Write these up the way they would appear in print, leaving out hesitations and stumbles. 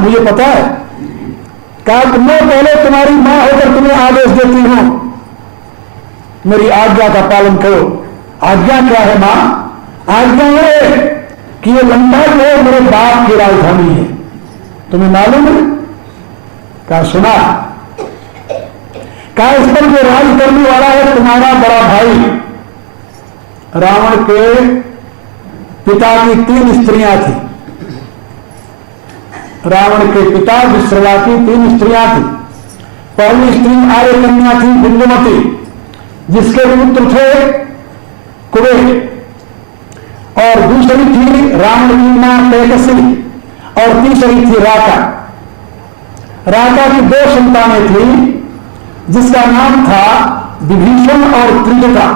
मुझे पता है। कहा मैं पहले तुम्हारी मां होकर तुम्हें आदेश देती हूं, मेरी आज्ञा का पालन करो। आज्ञा क्या है मां? आज्ञा है कि ये लंका जो है मेरे बाप की राजधानी है, तुम्हें मालूम है? कहा सुना। कहा इस पर जो राज करने वाला है तुम्हारा बड़ा भाई। रावण के पिता की 3 स्त्रियां थी। रावण के पिता विश्रवा की 3 स्त्रियां थी। पहली स्त्री आर्य कन्या थी बिंदुमती, जिसके पुत्र थे कुबेर, और दूसरी थी रावण की मां कैकसी, और तीसरी थी राका। राका की 2 संतानें थी, जिसका नाम था विभीषण और त्रिजटा।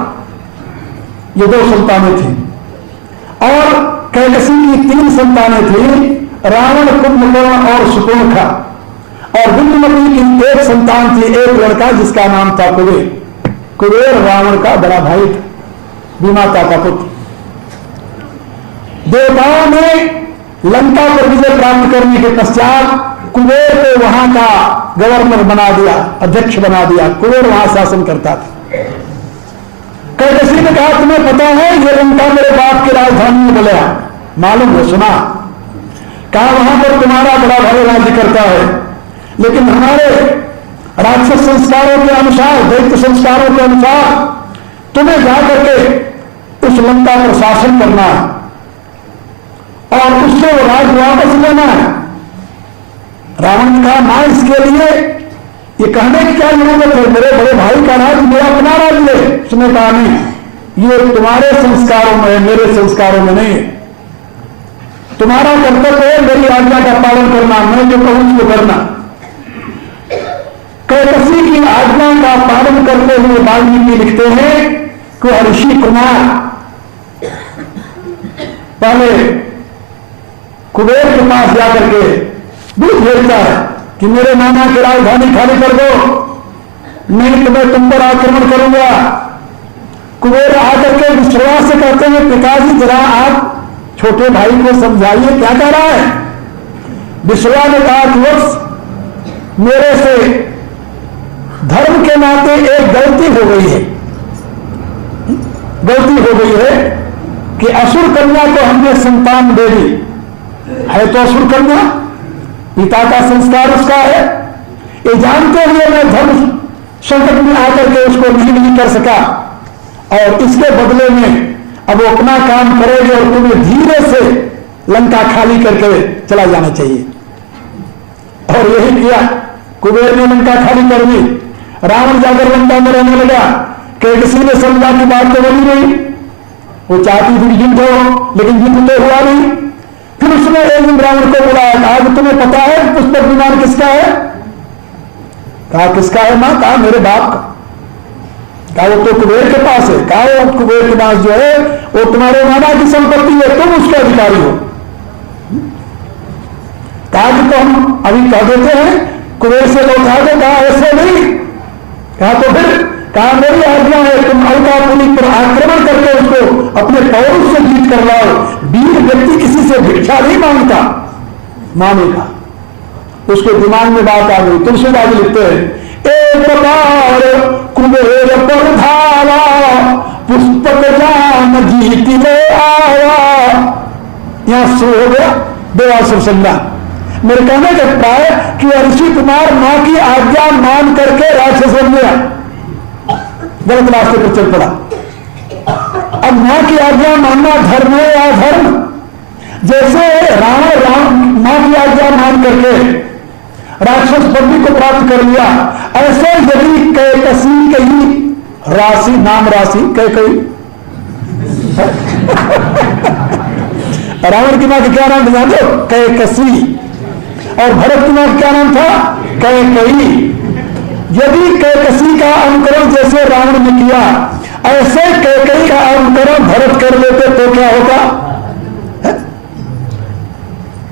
ये 2 संतानें थी। और कैकसी की 3 संतानें थी, रावण, कुंभकर्ण और सुपर्णखा। और बिंदुमती की 1 संतान थी, एक लड़का जिसका नाम था कुबेर। कुबेर रावण का बड़ा भाई था, विमाता का पुत्र। देवताओं ने लंका पर विजय प्राप्त करने के पश्चात कुबेर को वहां का गवर्नर बना दिया, अध्यक्ष बना दिया। कुबेर वहां शासन करता था। कैकसी ने कहा तुम्हें पता है ये लंका मेरे बाप की राजधानी में? बोले मालूम है, सुना। कहा वहां पर तुम्हारा बड़ा भाई राज्य करता है, लेकिन हमारे राक्षस संस्कारों के अनुसार, दैत्य संस्कारों के अनुसार तुम्हें जाकर के उस लंका पर शासन करना है और उससे वो राज वापस लेना है। रावण ने कहा मां इसके लिए ये कहने की क्या जरूरत है? मेरे बड़े भाई का राज मेरा अपना राज्य है। उसने कहा नहीं, ये तुम्हारे संस्कारों में है, मेरे संस्कारों में नहीं है। तुम्हारा कर्तव्य है मेरी आज्ञा का पालन करना, मैं जो कहूं उसको करना। कैकसी की आज्ञा का पालन करते हुए वाल्मीकि लिखते हैं कि ऋषि कुमार पहले कुबेर के पास जाकर के दूध भेजता है कि मेरे नाना की राजधानी खाली कर दो, नहीं तो मैं तुम पर आक्रमण करूंगा। कुबेर आकर के विश्रवा से कहते हैं पिताजी जरा आप छोटे भाई को समझाइए क्या कह रहा है। विश्रवा ने कहा कि वत्स मेरे से धर्म के नाते एक गलती हो गई है। गलती हो गई है कि असुर कन्या को हमने संतान दे दी है, तो असुर कन्या पिता का संस्कार उसका है। ये जानते हुए मैं धर्म संकट में आकर के उसको नहीं कर सका, और इसके बदले में अब वो अपना काम करेगी और तुम्हें धीरे से लंका खाली करके चला जाना चाहिए। और यही किया, कुबेर ने लंका खाली कर दी। रावण जाकर लंका में रहने लगा। कैकसी ने समझा की बात तो बनी नहीं, वो चाहती थी युद्ध हो, लेकिन युद्ध तो हुआ नहीं। फिर उसने एक दिन रावण को बुलाया, कहा तुम्हें पता है पुष्पक विमान किसका है? कहा किसका है मां? कहा मेरे बाप का। कहा वो तो कुबेर के पास है। कहा वो कुबेर के पास जो है वो तुम्हारे नाना की संपत्ति है, तुम उसके अधिकारी हो। कहा कि तो हम अभी कह देते हैं कुबेर से लौटा दो। कहा ऐसे नहीं। कहा तो फिर? कहा मेरी आज्ञा है तुम अलकापुरी पर आक्रमण करके उसको अपने पौरुष से जीत कर लाओ। वीर व्यक्ति किसी से भिक्षा नहीं मांगता। मानेगा। उसके दिमाग में बात आ गई। तुलसीदास लिखते हैं एक बार कुबेर पर धारा पुष्पक जान जीत ले आया। यहां शुरू हो गया देवासुर संग्राम। मेरे कहने का प्राय कि ऋषि कुमार मां की आज्ञा मान करके राक्षस बन गया, गलत रास्ते पर चल पड़ा। अब मां की आज्ञा मानना धर्म है या धर्म? जैसे राम मां की आज्ञा मान करके राक्षस पदवी को प्राप्त कर लिया, ऐसे यदि कैकसी कही राशि, नाम राशि कई रावण की मां का क्या नाम था? कैकसी। और भरत की मां का क्या नाम था? कैकेयी। यदि कैकसी का अनुकरण जैसे रावण ने किया, ऐसे कैकेयी का अनुकरण भरत कर लेते तो क्या होता?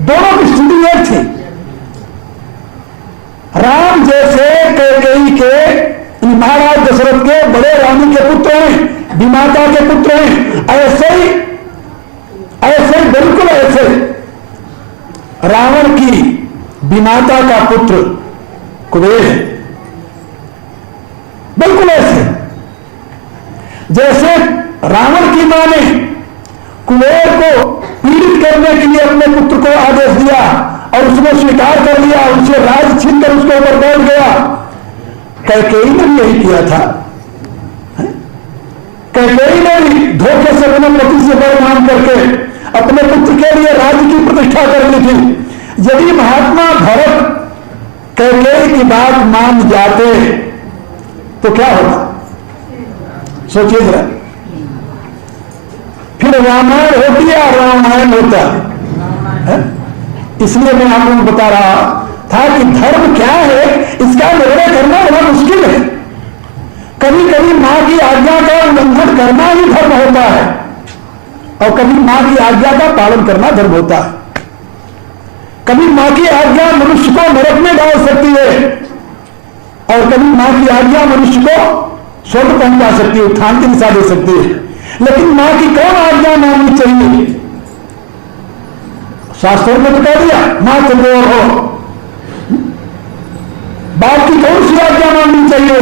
दोनों की स्थिति एक थी। राम जैसे कैकेयी के महाराज दशरथ के बड़े रानी के पुत्र हैं, विमाता के पुत्र हैं, ऐसे बिल्कुल ऐसे रावण की विमाता का पुत्र कुबेर है। बिल्कुल ऐसे जैसे रावण की मां ने कुबेर को पीड़ित करने के लिए अपने पुत्र को आदेश दिया और उसने स्वीकार कर लिया, उससे राज छीनकर उसके ऊपर बैठ गया। कैकेयी ने भी यही किया था। कैकेयी ने भी धोखे से अपने पति से बदनाम करके अपने पुत्र के लिए राज्य की प्रतिष्ठा कर ली थी। यदि महात्मा भरत कैकेयी की बात मान जाते तो क्या होता, सोचिए जरा। फिर रामायण होती या रामायण होता है? इसलिए मैं आपको बता रहा था कि धर्म क्या है इसका निर्णय करना बड़ा मुश्किल है। कभी कभी मां की आज्ञा का उल्लंघन करना ही धर्म होता है और कभी मां की आज्ञा का पालन करना धर्म होता है। कभी मां की आज्ञा मनुष्य को नरक में डाल सकती है और कभी मां की आज्ञा मनुष्य को स्वर्ग पहुंचा सकती है, उत्थान की दिशा दे सकती है। लेकिन मां की कौन आज्ञा माननी चाहिए? शास्त्रों में तो कह दिया मात्र देव हो। बाप की कौन सी आज्ञा माननी चाहिए?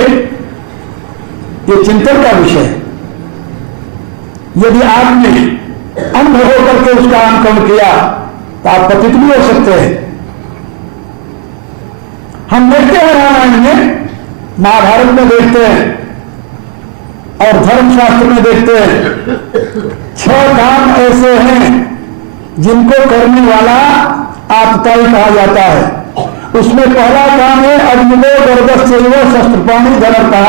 ये चिंतन का विषय है। यदि आपने अंध होकर के उसका अनुकरण किया तो आप पतित भी हो सकते हैं। हम देखते हैं रामायण में, महाभारत में देखते हैं और धर्मशास्त्र में देखते हैं 6 काम ऐसे हैं जिनको करने वाला आतताई कहा जाता है। उसमें पहला काम है अग्निलो गर्भस्व शस्त्रपाणी धनर्ता,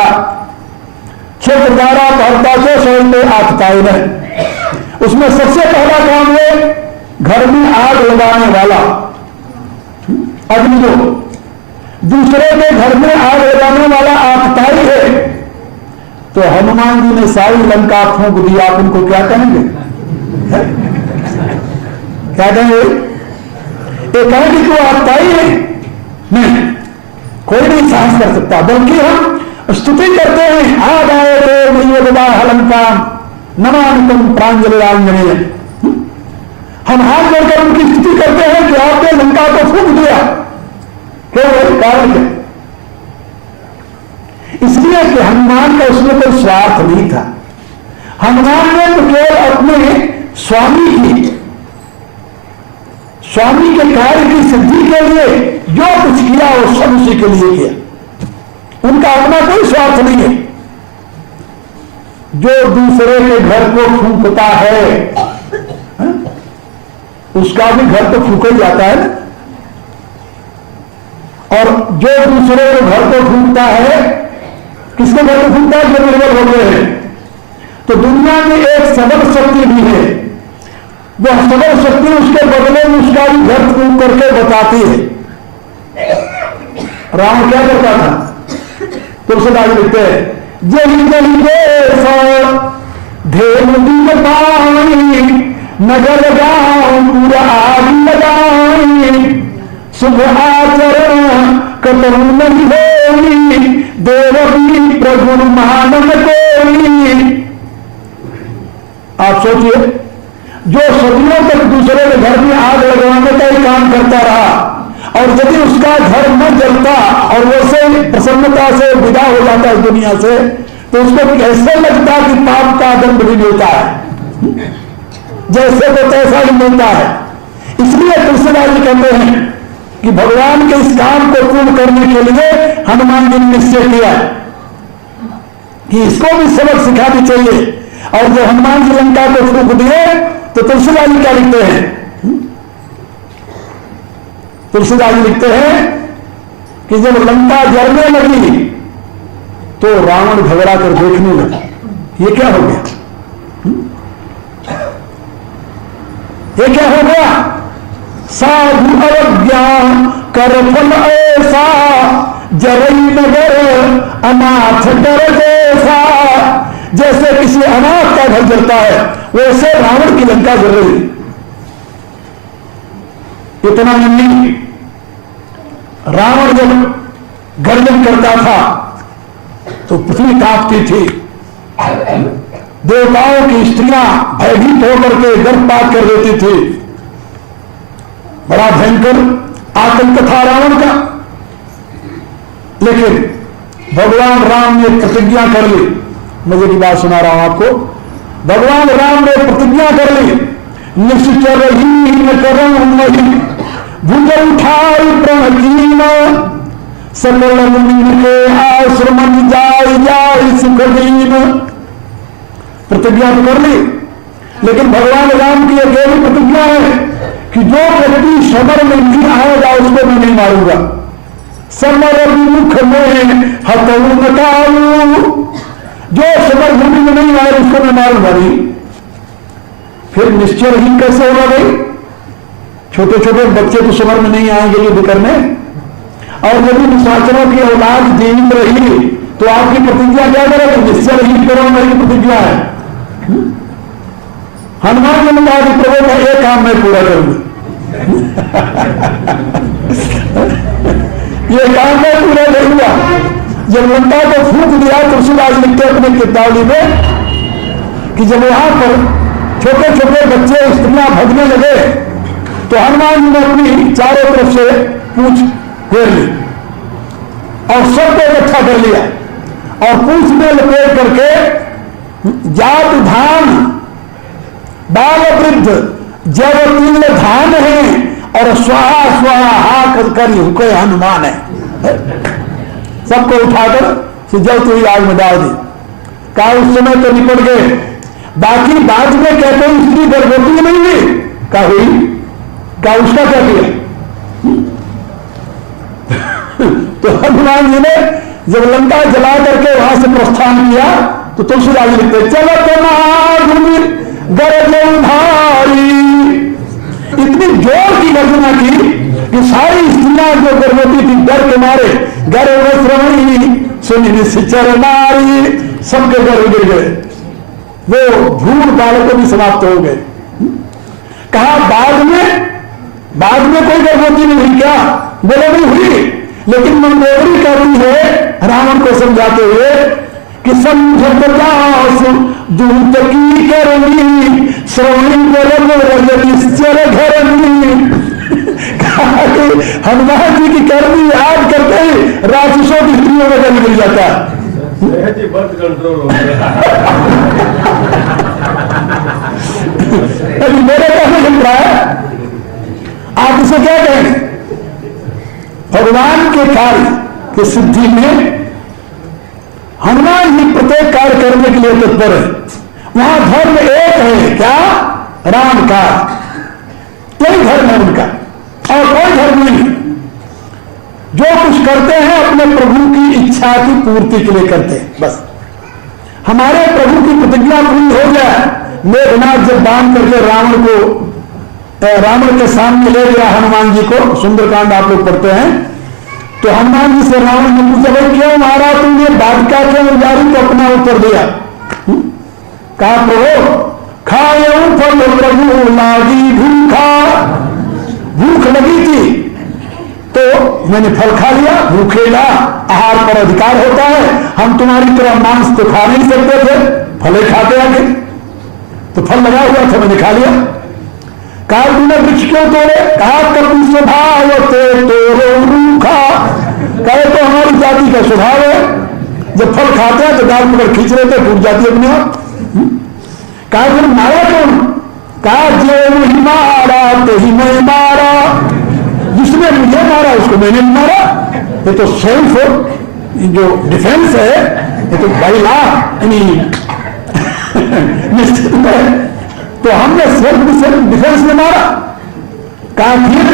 क्षेत्र द्वारा भरता से स्वयं आतताई है। उसमें सबसे पहला काम है घर में आग लगाने वाला अग्निलो, दूसरे के घर में आग लगाने वाला आतताई है। तो हनुमान जी ने सारी लंका फूंक दी, आप उनको क्या कहेंगे? क्या कहेंगे? ये कहेंगे कि वो आतताई है? नहीं, कोई नहीं साहस कर सकता। बल्कि हम स्तुति करते हैं आ गए थे नैवदा लंका नमानुकम प्रांजलिरांजनेय। हम हाथ जोड़कर उनकी स्तुति करते हैं कि आपने लंका को फूंक दिया। क्यों? कारण क्या? इसलिए कि हनुमान का उसमें कोई स्वार्थ नहीं था। हनुमान ने तो केवल अपने स्वामी के कार्य की सिद्धि के लिए जो कुछ किया वो सब उसी के लिए किया। उनका अपना कोई स्वार्थ नहीं है। जो दूसरे के घर को फूंकता है उसका भी घर तो फूंका ही जाता है ना। और जो दूसरे के घर को फूंकता है, किसके घर को फूंकता है? जो निर्बल हो गए हैं। तो दुनिया में एक सबल शक्ति भी है, वह सबल शक्ति उसके बदले में उसका भी घर फूंक करके बताती है। राम क्या करता था? तुलसीदास लिखते हैं जही जही देश धेनु दिन पानी नगर गांव पूरा आग लगाई शुभ आचरण कतहु नहीं होई देवकी प्रगुण मानन कोई। आप सोचिए, जो सदियों तक दूसरे के घर में आग लगवाने का ही काम करता रहा और यदि उसका घर न जलता और वैसे प्रसन्नता से विदा हो जाता इस दुनिया से, तो उसको कैसे लगता कि पाप का दंड भी मिलता है? जैसे तो तैसा ही मिलता है। इसलिए तुलसीदास जी कहते हैं कि भगवान के इस काम को पूर्ण करने के लिए हनुमान जी ने निश्चय किया कि इसको भी सबक सिखानी चाहिए। और जब हनुमान जी लंका को फूंक दिए तो तुलसीदास जी क्या लिखते हैं? तुलसीदास जी लिखते हैं कि जब लंका जलने लगी तो रावण घबरा कर देखने लगा, ये क्या हो गया? ये क्या हो गया? साधु अवज्ञा कर फल ऐसा जरई नगर अनाथ कर जैसा। जैसे किसी अनाथ का घर जलता है वैसे रावण की लंका जल रही। इतना नहीं, रावण जब गर्जन करता था तो पृथ्वी कांपती थी। देवताओं की स्त्रियां भयभीत होकर के गर्भपात कर देती थी। बड़ा भयंकर आतंक था रावण का। लेकिन भगवान राम ने प्रतिज्ञा कर ली, मजे की बात सुना रहा हूं आपको। भगवान राम ने प्रतिज्ञा कर ली, निश्चर ही न करूं नहीं भुज उठाई प्रणकीन सकल मुनि के आश्रम जाय जाय सुख दीन। प्रतिज्ञा तो कर ली, लेकिन भगवान राम की अकेली प्रतिज्ञा है कि जो व्यक्ति समर में नहीं आएगा उसको मैं नहीं मारूंगा। समर मुख में हतऊ नकाऊ, जो समर भूमि में नहीं आए उसको मैं मारूंगा नहीं। फिर निश्चय ही कैसे होगा भाई? छोटे छोटे बच्चे तो समर में नहीं आएंगे युद्ध करने, और यदि निशाचरों की औलाद जीवित रही तो आपकी प्रतिज्ञा क्या करेगी? निश्चय ही करो मेरी प्रतिज्ञा है। हनुमान जी ने कहा कि प्रभु का एक काम मैं पूरा करूंगा ये काम मैं पूरा करूंगा। जब लंका को फूंक दिया तुलसीदास लिखते अपने किताबी में कि जब वहां पर छोटे छोटे बच्चे स्त्रियां भगने लगे तो हनुमान जी ने अपनी चारों तरफ से पूंछ घेर ली और सबको इकट्ठा कर लिया और पूंछ में लपेट करके जात धान बाल वृद्ध जब तीन धान है और स्वाहा स्वाहा हा कर कोई हनुमान है, सबको उठाकर जलती हुई आग में डाल दी। कहा उस समय तो निपट गए, बाकी बाद में कहते हैं स्त्री गर्भवती नहीं हुई। क्या हुई? क्या उसका क्या किया? तो हनुमान जी ने जब लंका जला करके वहां से प्रस्थान किया तो तुलसीदास लिखते चलो महाभूमि गरज उधारी, इतनी जोर की गर्जना की कि सारी स्त्रियां जो गर्भवती थी डर के मारे गर्भ श्रवणी सुनी सिचर नारी, सबके गर्भ गिर गए, वो भ्रूण बालक भी समाप्त हो गए। कहा बाद में कोई गर्भवती नहीं हुई क्या? बोले नहीं हुई, लेकिन मंदोदरी कहती है रावण को समझाते हुए कि समझत दूत की करनी श्रवणी रजनिश्चर घरनी। हनुमान जी की करनी याद करते ही राक्षसों की स्त्रियों में जन्म मिल जाता है। कंट्रोल हो गया। मेरे कहने के प्राय आप इसे क्या कहेंगे? भगवान के कार्य की सिद्धि में हनुमान जी प्रत्येक कार्य करने के लिए तत्पर है। वहां धर्म एक है, क्या? राम का, यही धर्म है उनका और कोई धर्म नहीं। जो कुछ करते हैं अपने प्रभु की इच्छा की पूर्ति के लिए करते हैं बस। हमारे प्रभु की प्रतिज्ञा पूरी हो जाए। मेघनाथ जब बांध करके रावण के सामने ले गया हनुमान जी को, सुंदरकांड आप लोग पढ़ते हैं, तो हनुमान जी से रावण ने पूछा भाई क्यों मारा तुमने, बाधिका क्यों उजारी? तो अपना उत्तर दिया, कहा प्रभु खाए फल प्रभु लागी भूखा, भूख लगी थी तो मैंने फल खा लिया। भूखेगा आहार पर अधिकार होता है, हम तुम्हारी तरह मांस तो खा नहीं सकते थे, फले खाते आगे, तो फल लगा हुआ था मैंने खा लिया। कहा तुमने वृक्ष क्यों तोड़े? कहा कभी स्वभाव तोड़ो रूखा, कहे तो हमारी जाति का स्वभाव है, जब फल खाते हैं तो डाल पकड़ खींच रहे थे, टूट जाती है अपने आप। कहा फिर मारा कौन? कहा जो ही मारा तो ही मैं मारा, जिसने मुझे मारा उसको मैंने मारा। ये तो सेल्फ जो डिफेंस है, ये तो बाई लॉ निश्चित है, तो हमने सेल्फ डिफेंस में मारा। कहा फिर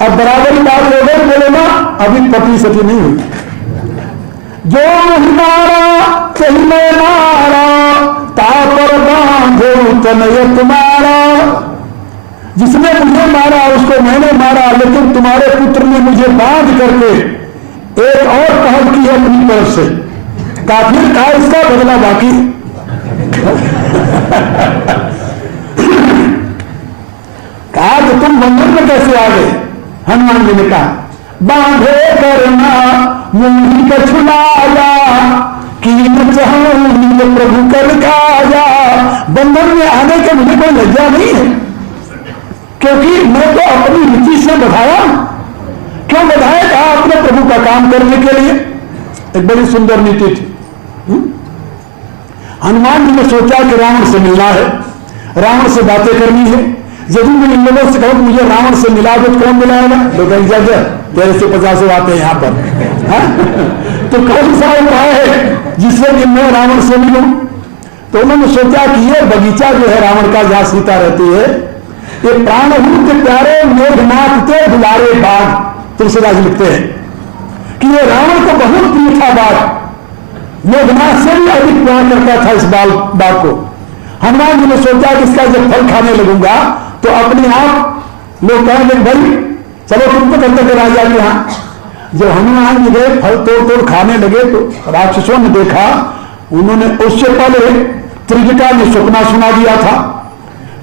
अब बराबरी बात हो गई, बोले ना अभी पति सती नहीं हुई। जो मारा सही में मारा तापर बांधो तनय तुम्हारा, जिसने मुझे मारा उसको मैंने मारा, लेकिन तुम्हारे पुत्र ने मुझे बांध करके एक और पहल की है अपनी तरफ से। काफिर कहा इसका बदला बाकी। कहा तो तुम बंधन में कैसे आ गए? हनुमान जी ने कहा बांधे करना मुंह का छुलाया कि चाहूं प्रभु कर खाया। बंधन में आने का मुझे कोई लज्जा नहीं है, क्योंकि मैं तो अपनी रुचि से बढ़ाया, क्यों बधाए? कहा अपने प्रभु का काम करने के लिए। एक बड़ी सुंदर नीति थी। हनुमान जी ने सोचा कि रावण से मिलना है, रावण से बातें करनी है। यदि मैं इन लोगों से कहूं मुझे रावण से मिला दो, कौन मिलाएगा? लोग कहेंगे तेरे से 50 आते हैं यहाँ पर। तो कौन सा उपाय है जिससे कि मैं रावण से मिलूं? तो उन्होंने सोचा कि ये बगीचा जो है रावण का, जहां सीता रहती है, ये प्राणभूत प्यारे मेघनाथ के दुलारे बाग, तुलसीदास लिखते हैं कि ये रावण को बहुत प्रिय था बाग, मेघनाथ से भी अधिक प्यार करता था इस बाग को। हनुमान जी ने सोचा कि इसका जब फल खाने लगूंगा तो अपने आप लोग कहेंगे भाई चलो तुम तो करते थे राजा के यहाँ। जब हनुमान जी गए फल तोड़ तोड़ खाने लगे तो राक्षसों ने देखा, उन्होंने उससे पहले त्रिजटा ने सपना सुना दिया था।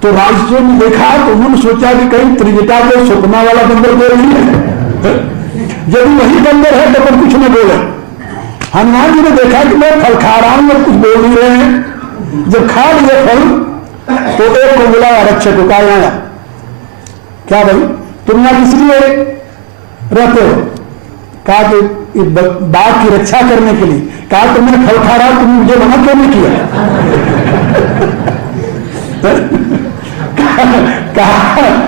तो राक्षसों ने देखा तो उन्होंने सोचा कि कहीं त्रिजटा के सपना वाला बंदर तो नहीं है, यदि वही बंदर है तो कुछ न बोले। हनुमान जी ने देखा कि मैं फल खा रहा हूं और कुछ बोल नहीं रहे हैं। जब खा लिए फल तो एक को बुलाया, रक्षक को, कहा आया क्या भाई तुम यहां किस लिए रहते हो? कहा कि बाग की रक्षा करने के लिए। कहा तो मैं फल खा रहा, तुमने मुझे मना क्यों नहीं किया?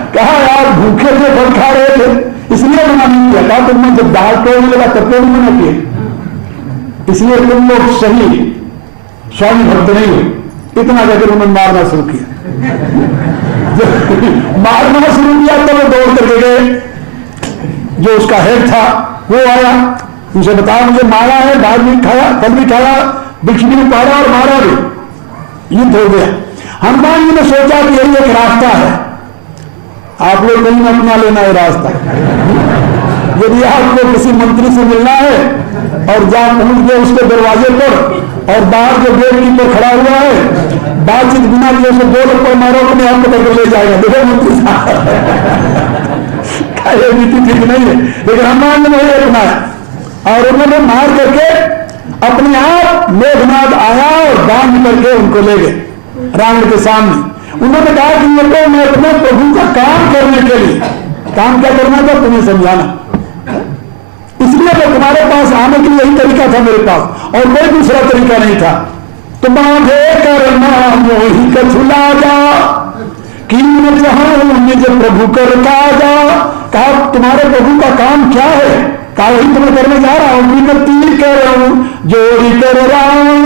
कहा यार भूखे थे, फल खा रहे थे, इसलिए मना नहीं किया। कहा तुमने जब दाल तोड़ने लगा तब क्यों नहीं मना किया? इसलिए तुम लोग सही स्वामी भक्त नहीं हो। इतना कहकर उन्होंने मारना शुरू किया। मारना शुरू किया तब वो दौड़ करके गए। जो उसका हेड था वो आया, उनसे बताया मुझे मारा है, बाघ भी खाया, फल भी खाया, वृक्ष भी पारा और मारा भी, युद्ध हो गया। हनुमान जी ने सोचा कि यही एक रास्ता है, आप लोग नहीं अपना लेना है रास्ता। यदि आपको किसी मंत्री से मिलना है और जहां पहुंच गए उसके दरवाजे पर और बाहर जो गेट कीपर खड़ा हुआ है, बातचीत बिना किए उसे 2 लपड़ मारो, अपने आप पकड़ कर ले जाएगा। देखो मंत्री साहब नीति ठीक नहीं है, लेकिन हनुमान जी ने अपनाया और उन्होंने मार करके अपने आप मेघनाथ आया और बांध करके उनको ले गए रावण के सामने। उन्होंने कहा कि ये तो मैं अपने प्रभु का काम करने के लिए, काम क्या करना था तुम्हें समझाना, इसलिए तो तुम्हारे पास आने के लिए यही तरीका था मेरे पास, और कोई दूसरा तरीका नहीं था। तो बांधे करना मोहि कछुला जा, कीन चाहूं निज प्रभु कर काजा। कहा तुम्हारे प्रभु का काम क्या है? कहा वही तुम्हें करने जा रहा हूं। विनती करूं जोड़ी कर रावण,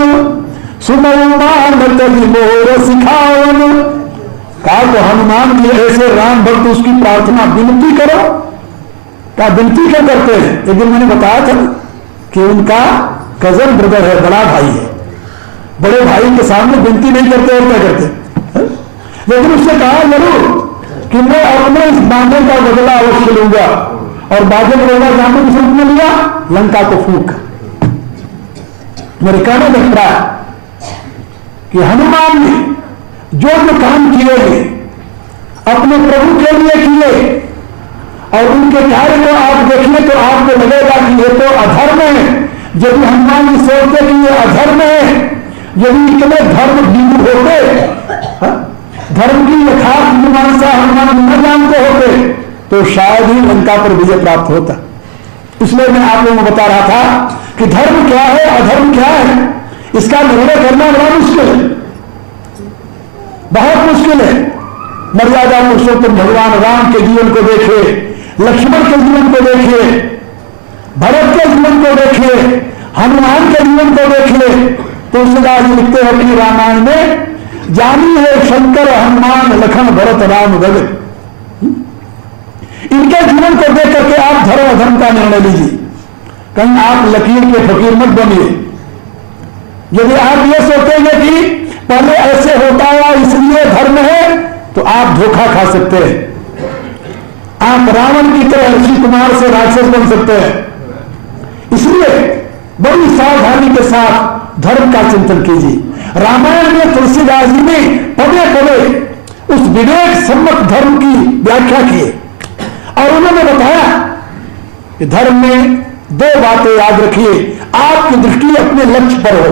सुनो मान तजी मोर सिखावन। कहा तो हनुमान जी ऐसे राम भक्त उसकी प्रार्थना विनती करो। क्या विनती क्या करते हैं? एक दिन मैंने बताया था कि उनका कजन ब्रदर है, बड़ा भाई है, बड़े भाई के सामने विनती नहीं करते और क्या करते? लेकिन उसने कहा जरूर कि मैं अपने इस बांधे का बदला अवश्य लूंगा। और बाजे का बदला जानते किस रूप में लिया? लंका को फूंक। मेरे कहने लग रहा है कि हनुमान ने जो जो काम किए हैं अपने प्रभु के लिए किए, और उनके कार्य को आप देखिए तो आपको लगेगा कि ये तो अधर्म है। यदि हनुमान जी सोचते कि ये अधर्म है, यदि इतने धर्म बिंदु होते, धर्म की यथार्थ मीमांसा हनुमान न जानते होते, तो शायद ही लंका पर विजय प्राप्त होता। इसलिए मैं आप लोगों को बता रहा था कि धर्म क्या है, अधर्म क्या है, इसका निर्णय करना बड़ा मुश्किल है, बहुत मुश्किल है। मर्यादा पुरुषोत्तम भगवान राम के जीवन को देखिए, लक्ष्मण के जीवन को देखिए, भरत के जीवन को देखिए, हनुमान के जीवन को देखिए। तुलसीदास जी लिखते हैं अपनी रामायण में, जानी है शंकर हनुमान लखन भरत राम भगत। इनके जीवन को देख करके आप धर्म अधर्म का निर्णय लीजिए, कहीं आप लकीर के फकीर मत बनिए। यदि आप ये सोचेंगे कि पहले ऐसे होता हुआ इसलिए धर्म है, तो आप धोखा खा सकते हैं। आप रावण की तरह ऋषि कुमार से राक्षस बन सकते हैं। इसलिए बड़ी सावधानी के साथ धर्म का चिंतन कीजिए। रामायण में तुलसीदास जी ने पदे पदे उस विवेक सम्मत धर्म की व्याख्या की और उन्होंने बताया कि धर्म में 2 बातें याद रखिए। आपकी दृष्टि अपने लक्ष्य पर हो,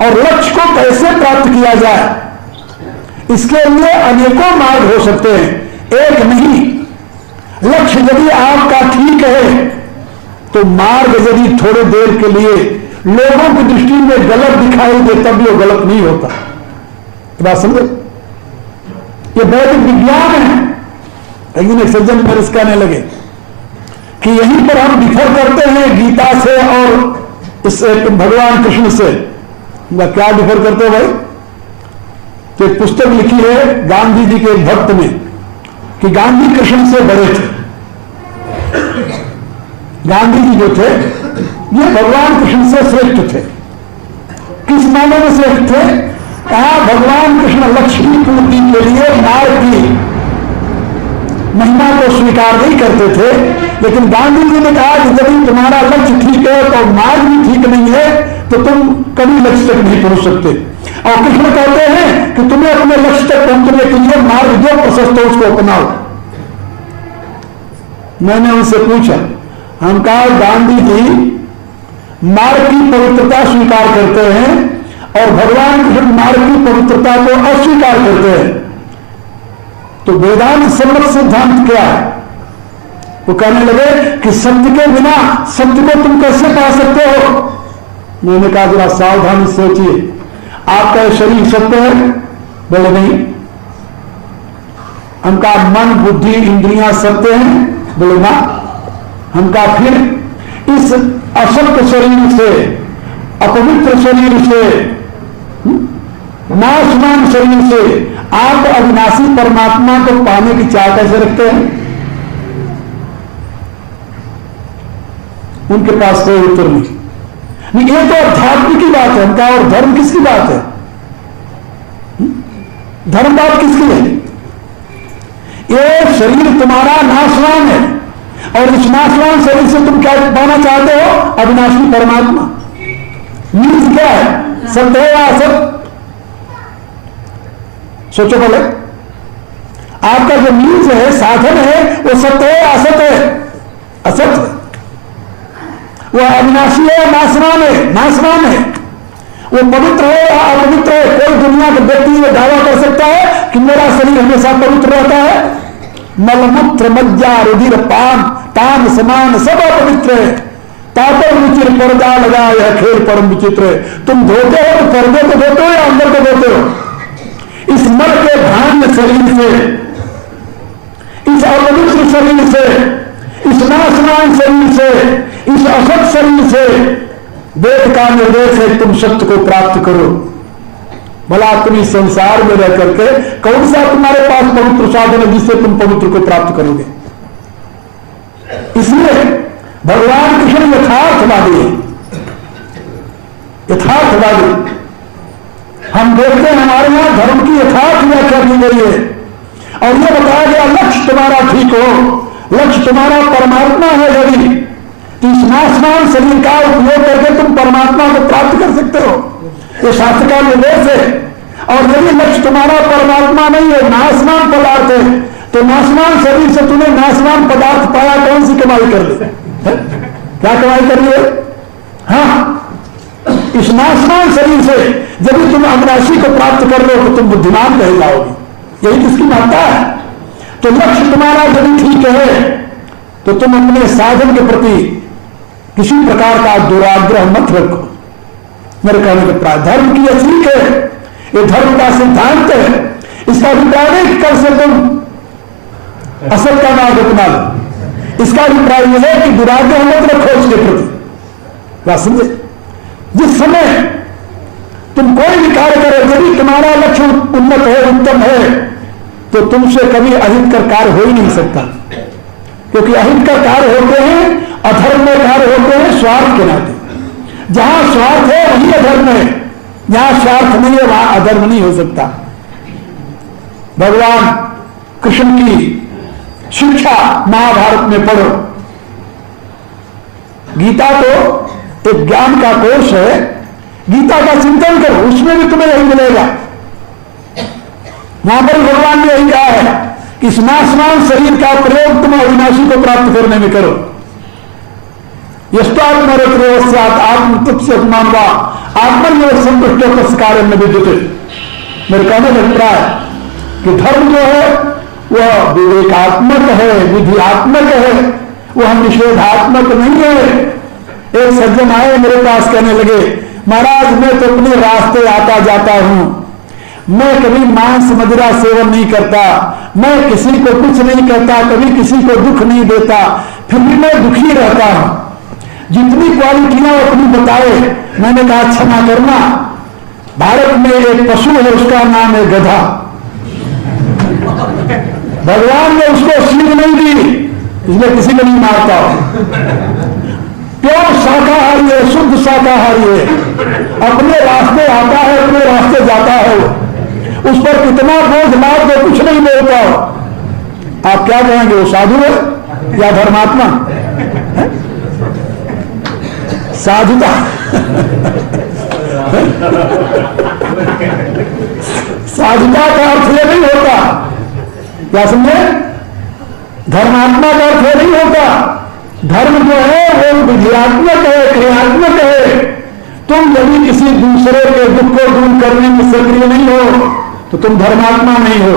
और लक्ष्य को कैसे प्राप्त किया जाए इसके लिए अनेकों मार्ग हो सकते हैं, एक नहीं। लक्ष्य यदि आपका ठीक है तो मार्ग यदि थोड़ी देर के लिए लोगों की दृष्टि में गलत दिखाई दे तब भी वो गलत नहीं होता। बात समझे? ये वैदिक विज्ञान है। लेकिन एक सज्जन मेरे से कहने लगे कि यहीं पर हम डिफर करते हैं गीता से और इस भगवान कृष्ण से। क्या डिफर करते हो भाई? तो एक पुस्तक लिखी है गांधी जी के एक भक्त ने कि गांधी कृष्ण से बड़े थे। गांधी जी जो थे ये भगवान कृष्ण से श्रेष्ठ थे। किस मामले में श्रेष्ठ थे? कहा भगवान कृष्ण लक्ष्मी पूर्ति के लिए नार की महिमा को स्वीकार नहीं करते थे, लेकिन गांधी जी ने कहा कि यदि तुम्हारा लक्ष्य ठीक है तो मार्ग भी ठीक नहीं है तो तुम कभी लक्ष्य तक नहीं पहुंच सकते। और कृष्ण कहते हैं कि तुम्हें अपने लक्ष्य तक पहुंचने के लिए मार्ग जो प्रशस्त हो उसको अपनाओ। मैंने उनसे पूछा, हम कहा गांधी जी मार्ग की पवित्रता स्वीकार करते हैं और भगवान कृष्ण मार्ग की पवित्रता को अस्वीकार करते हैं, तो वेदांत सम्मत सिद्धांत क्या है? वो कहने लगे कि सत्य के बिना सत्य को तुम कैसे पा सकते हो? मैंने कहा जरा सावधानी सोचिए, आपका शरीर सत्य है? बोले नहीं। हम कहा मन बुद्धि इंद्रियां सत्य हैं? बोले ना। हम कहा फिर इस असत्य शरीर से, अपवित्र शरीर से, नाशवान शरीर से आप अविनाशी परमात्मा को पाने की चाह कैसे रखते हैं? उनके पास कोई उत्तर नहीं। ये तो अध्यात्म की बात है। उनका और धर्म किसकी बात है? धर्म बात किसकी है? ये शरीर तुम्हारा नाशवान है और इस नाशवान शरीर से तुम क्या पाना चाहते हो? अविनाशी परमात्मा। मीन्स क्या है? सत्य है या असत? सोचो पहले, आपका जो मीन्स है, साधन है, वो सत्य है या असत है? असत है। वो अविनाशी है या नाशवान है? नाशवान है। वो पवित्र है या अपवित्र है? कोई दुनिया के व्यक्ति ये दावा कर सकता है कि मेरा शरीर हमेशा पवित्र रहता है? मलमूत्र मज्जा रुधिर पान तान समान सब अपवित्र है। तापर रुचिर पर्दा लगा यह खेल परम विचित्र है। तुम धोते हो तो पर्दे को धोते हो या अंदर को धोते हो? इस मर के धान्य शरीर से, इस अपवित्र शरीर से, इस नाशवान शरीर से, इस असत शरीर से वेद का निर्देश है तुम सत्य को प्राप्त करो। भला तुम इस संसार में रह करके कौन सा तुम्हारे पास पवित्र साधन है जिससे तुम पवित्र को प्राप्त करोगे? इसलिए भगवान कृष्ण यथार्थवादी है। यथार्थवादी हम देखते हैं हमारे यहां धर्म की यथार्थ व्याख्या की गई है और यह बताया गया लक्ष्य तुम्हारा ठीक हो, लक्ष्य तुम्हारा परमात्मा है यदि तो इस नाशवान शरीर का उपयोग करके तुम परमात्मा को प्राप्त कर सकते हो। ये शास्त्र का निर्देश है। और यदि लक्ष्य तुम्हारा परमात्मा नहीं है, नाशवान पदार्थ है, तो नाशवान शरीर से तुम्हें नाशवान पदार्थ पाया, कौन सी कमाई कर ली? क्या कमाई कर ली है? हाँ, इस नाशवान शरीर से यदि तुम अविनाशी को प्राप्त कर लो तो तुम बुद्धिमान कह जाओगे। यही किसकी मानता है? तो लक्ष्य तुम्हारा यदि ठीक है तो तुम अपने साधन के प्रति किसी प्रकार का दुराग्रह मत रखो। मेरे कहने का प्राय धर्म की यह सीख है, ये धर्म का सिद्धांत है। इसका अभिप्राय नहीं कल से तुम असत का मार्ग अपना लो। इसका अभिप्राय यह है कि दुराग्रह मत रखो उसके प्रति। बात समझे? जिस समय तुम कोई भी कार्य करो, यदि तुम्हारा लक्ष्य उन्नत है, उत्तम है, तो तुमसे कभी अहितकर कार्य हो ही नहीं सकता। क्योंकि अहितकर कार्य होते हैं, अधर्म में कार्य होते हैं स्वार्थ के नाते। जहां स्वार्थ है वही अधर्म है, जहां स्वार्थ नहीं है वहां अधर्म नहीं हो सकता। भगवान कृष्ण की शिक्षा महाभारत में पढ़ो। गीता तो एक ज्ञान का कोश है। गीता का चिंतन करो, उसमें भी तुम्हें यही मिलेगा। वहां पर भगवान ने यही कहा है कि इस नाशवान शरीर का प्रयोग तुम अविनाशी को प्राप्त करने में करो। यष्टात्मरत्यात आत्मतुप्त मानवा आत्मनिर्भर संतुष्ट कार्य में विद्युत। मेरे कहने का अभिप्राय कि धर्म जो है वह विवेकात्मक है, विधियात्मक है, वह निषेधात्मक नहीं है। एक सज्जन आए मेरे पास, कहने लगे महाराज मैं तो अपने रास्ते आता जाता हूं, मैं कभी मांस मदिरा सेवन नहीं करता, मैं किसी को कुछ नहीं कहता, कभी किसी को दुख नहीं देता, फिर भी मैं दुखी रहता हूं। जितनी क्वालिटियां अपनी बताए, मैंने कहा क्षमा करना, भारत में एक पशु है, उसका नाम है गधा। भगवान ने उसको सींग नहीं दी, इसलिए किसी को नहीं मारता। प्योर शाकाहारी है, शुद्ध शाकाहारी है, अपने रास्ते आता है, अपने रास्ते जाता है, उस पर कितना बोझ लाद दो कुछ नहीं बोलता। आप क्या कहेंगे, वो साधु है या धर्मात्मा है? साधुता साधुता का अर्थ यह नहीं होता, क्या समझे? धर्मात्मा का अर्थ नहीं होता। धर्म जो है वो विधियात्मक है, क्रियात्मक है। तुम यदि किसी दूसरे के दुख को दूर करने में सक्रिय नहीं हो तो तुम धर्मात्मा नहीं हो।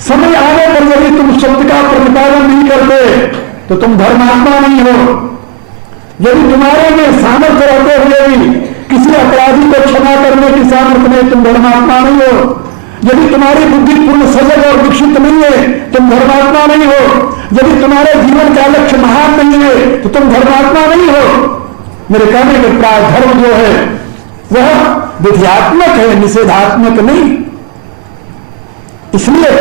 समय आने पर यदि तुम सत्य का प्रतिपादन नहीं करते तो तुम धर्मात्मा नहीं हो। यदि तुम्हारे में सामर्थ्य रहते हुए भी किसी अपराधी को क्षमा करने की सामर्थ्य नहीं, तुम धर्मात्मा नहीं हो। यदि तुम्हारी बुद्धि पूर्ण सजग और विकसित नहीं है, तुम धर्मात्मा नहीं हो। यदि तुम्हारे जीवन का लक्ष्य महान नहीं है तो तुम धर्मात्मा नहीं हो। मेरे कहने के प्राय धर्म जो है वह विधियात्मक है, निषेधात्मक नहीं। इसलिए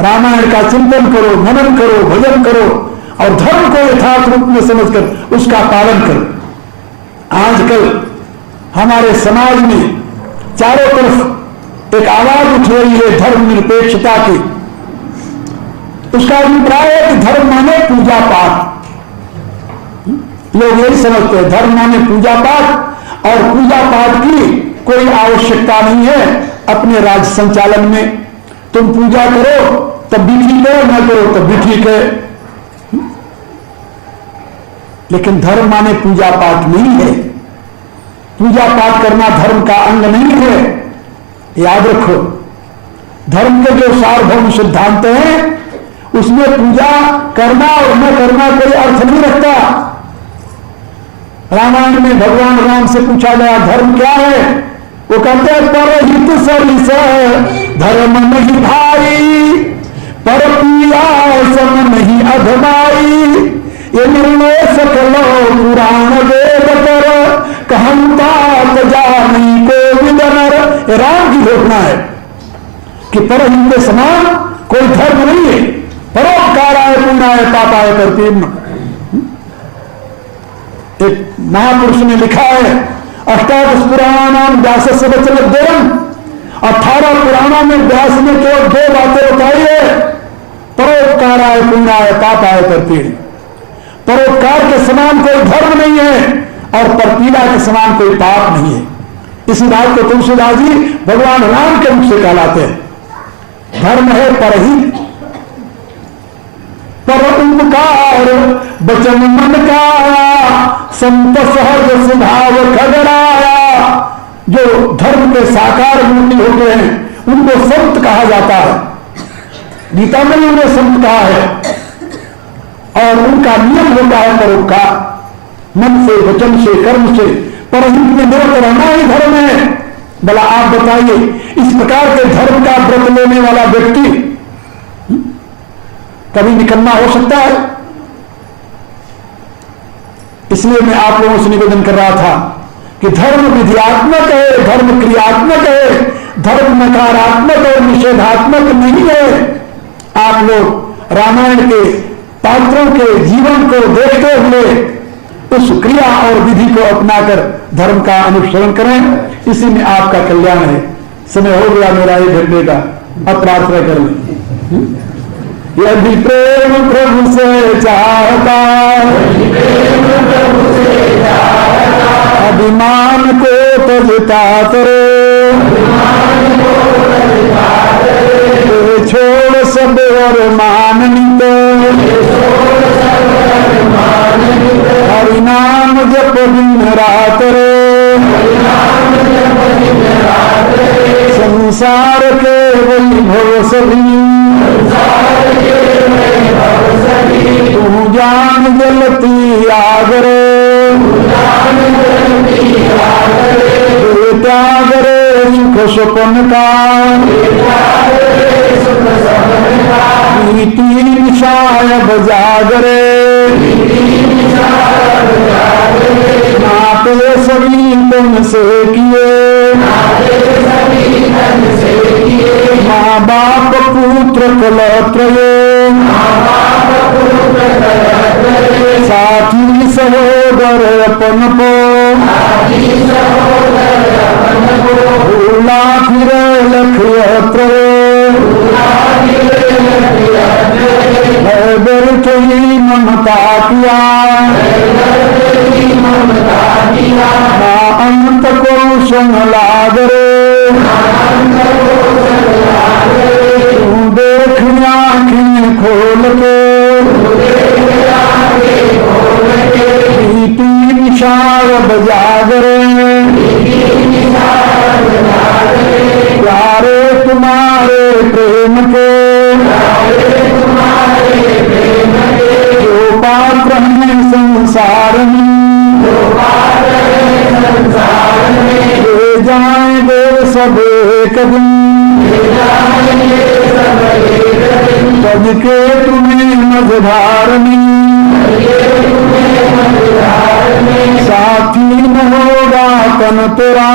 रामायण का चिंतन करो, मनन करो, भजन करो और धर्म को यथार्थ रूप में समझकर उसका पालन करो। आजकल हमारे समाज में चारों तरफ एक आवाज उठ रही है धर्मनिरपेक्षता की। उसका अभिप्राय है कि धर्म माने पूजा पाठ। लोग यही समझते हैं धर्म माने पूजा पाठ, और पूजा पाठ की कोई आवश्यकता नहीं है अपने राज्य संचालन में। तुम पूजा करो तब भी ठीक है, न करो तब भी ठीक है। लेकिन धर्म माने पूजा पाठ नहीं है। पूजा पाठ करना धर्म का अंग नहीं है, याद रखो। धर्म के जो सार्वभौम सिद्धांत हैं उसमें पूजा करना और न करना कोई अर्थ नहीं रखता। रामायण में भगवान राम से पूछा गया धर्म क्या है, वो कहते हैं परहित सरिस धर्म नहीं भाई, पर पिया सम नहीं अधमाई, ये निर्णय सकलो पुराण वेद कर, कहता जानी को विदनर। राम की घोषणा है कि परहित के समान कोई धर्म नहीं है। परोपकाराय पुण्याय पापाय कर्तव्य। एक महापुरुष ने लिखा है अष्टादश पुराणाम व्यास से वचनद्वयम्। 18 पुराणों में व्यास ने केवल 2 बातें बताई है, परोपकाराय पुण्याय पापाय कर्तव्य। परोपकार के समान कोई धर्म नहीं है और परपीड़ा के समान कोई पाप नहीं है। इसी बात को तुलसीदास जी भगवान राम के मुख से कहलाते हैं। धर्म है परहित, पर उपकार बचन मन का, संत सहज स्वभाव खगड़ाया। जो धर्म के साकार मूर्ति होते हैं उनको संत कहा जाता है। गीता में उन्हें संत कहा है और उनका नियम होता है परोपकार, मन से, वचन से, कर्म से। परहित में निरत रहना ही धर्म है। भला आप बताइए इस प्रकार के धर्म का व्रत लेने वाला व्यक्ति कभी निकम्मा हो सकता है? इसलिए मैं आप लोगों से निवेदन कर रहा था कि धर्म विधियात्मक है, धर्म क्रियात्मक है, धर्म नकारात्मक और निषेधात्मक नहीं है। आप लोग रामायण के पात्रों के जीवन को देखते हुए उस क्रिया और विधि को अपनाकर धर्म का अनुसरण करें। इसी में आपका कल्याण है। समय हो गया मेरा 1 घंटे का, अब प्रार्थना कर लें। यदि प्रेम प्रभु से चाहता, अभिमान को तजता करे, छोड़ सब और माननित, हरिनाम जप दिन रात रे, संसार के वैभव सभी स्वप्न का प्रीति निशाय बजागरे नाते सभी तन से किए माँ बाप पुत्र कलत्रये साथी सहोदर अपन को भूला फिर लखयत्र व्यर्थ ही ममता किया ना अंत को सन लागरे तू देख आँखें खोल के प्रीति निशार बजागरे प्यारे तुम्हारे प्रेम के जो पात्र हैं संसार में ले जाएंगे सब एक दिन तब के तुम्हें मझधार में साथी न होगा तन तेरा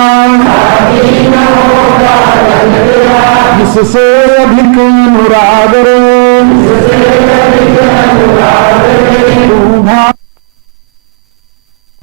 जिससे अधिक अनुराग रे